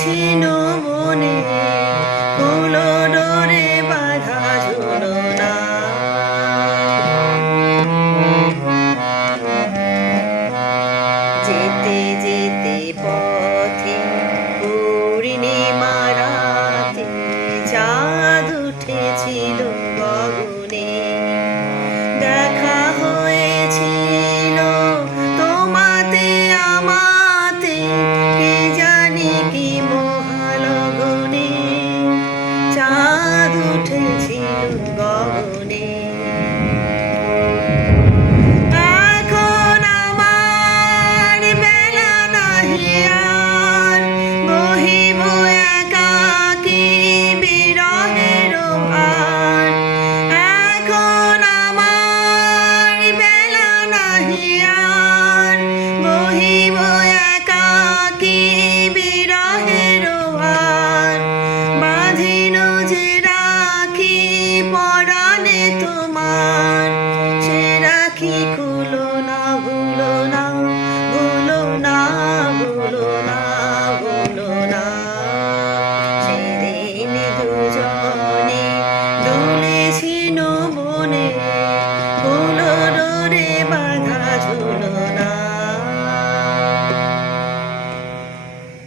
ছিল মনে কুলো ডোরে বাঁধা ঝুলনা। যেতে যেতে পথে পূর্ণিমা রাতে চাঁদ উঠেছিল গগনে। দেখা হয়েছিল তোমাতে আমাতে, কে জানি কি মহালগনে। চাঁদ উঠেছিল গগনে। এখন আমার বেলা নাহি আর, বহিব একাকী বিরহের ভার। এখন আমার বেলা নাহি আর, বহিব একাকী বিরহের ভার। বাঁধিল যে রাখি পরাণে তোমার, সে রাখি খুলো না, ভুলো না, ভুলো না, ভুলো না, ভুলো না। সেদিন দুজনে দুলেছিল বনে।